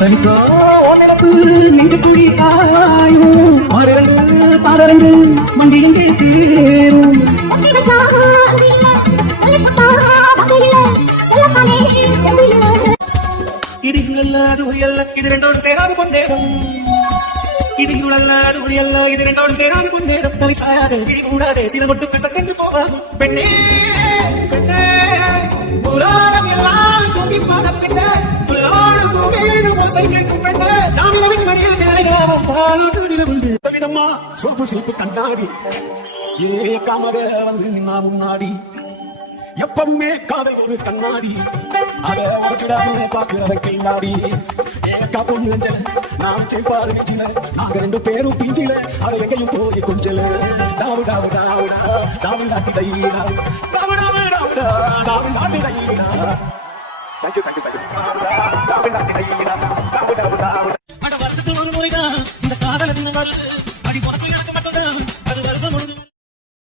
தனிக்கோ நிலப்பு நெஞ்சு குடி காயும் ஆறிரண்டு பாரண்டு மண்டியங்கே சேரும் இடிகுழல்லாது ஒளியல்ல இது ரெண்டோடும் சேராது பொன்னேரம் இடிகுழல்லாது ஒளியல்ல இது ரெண்டோடும் சேராது பொன்னேரம் தலை சாயாது இடி கூடாதே சில மட்டும் சக்கென்று போகாது பெண்ணே பெண்ணே உலகம் எல்லாம் தூங்கி போன பின்னே புல்லோடு பூவேனும் ஓசை கேட்கும் பெண்ணே நாம் இரவின் மடியில் மேலாவும் பாலோடு நிலவுண்டு விதமா சொப்பு சிரிப்பு கண்ணாடி ஏ காமவே வந்து நின்னா முன்னாடி எப்பவுமே காதல் ஒரு கண்ணாடி அத உடச்சிடாம பாக்குறவை கில்லாடி ஏக்கா பொண்ணு நான் செய்வாரு நிச்சில நாங்க ரெண்டு பேரும் பிஞ்சில அதை எங்கேயும் போய் கொஞ்சல டாவு டாவு டாவுடா டாவு நாட்டு டையினா டாவு டாவு டாவுடா டாவு நாட்டு டையினா தேங்க்யூ டாவு நாட்டு டையினா டாவு டாவு டாவுடா அட வருஷத்துக்கு ஒரு முறைதான் இந்த காதல் என்ன வருது